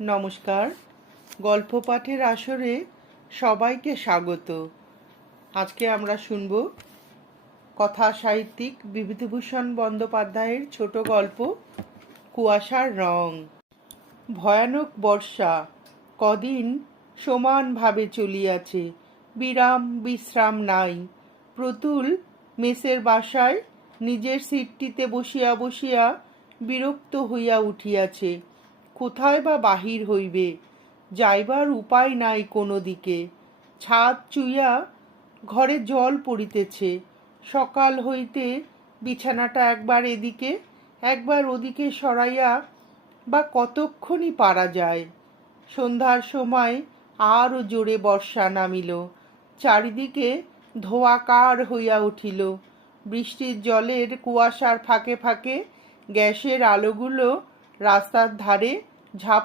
নমস্কার। গল্প পাঠের আসরে সবাইকে স্বাগত। আজকে আমরা শুনব কথা সাহিত্যিক বিভূতিভূষণ বন্দ্যোপাধ্যায়ের ছোট গল্প কুয়াশার রং। ভয়ানক বর্ষা কদিন সমানভাবে চলিয়াছে, বিরাম বিশ্রাম নাই। প্রতুল মেসের বাসায় নিজের সিটটিতে বসিয়া বসিয়া বিরক্ত হইয়া উঠিয়াছে। কোথায় বা বাহির হইবে, যাইবার উপায় নাই কোনো দিকে। ছাদ চুইয়া ঘরে জল পড়িতেছে। সকাল হইতে বিছানাটা একবার এদিকে একবার ওদিকে সরাইয়া বা কতক্ষণই পারা যায়। সন্ধ্যার সময় আরও জোরে বর্ষা নামিল। চারিদিকে ধোঁয়াকার হইয়া উঠিল। বৃষ্টির জলের কুয়াশার ফাঁকে ফাঁকে গ্যাসের আলোগুলো রাস্তার ধারে ঝাঁপ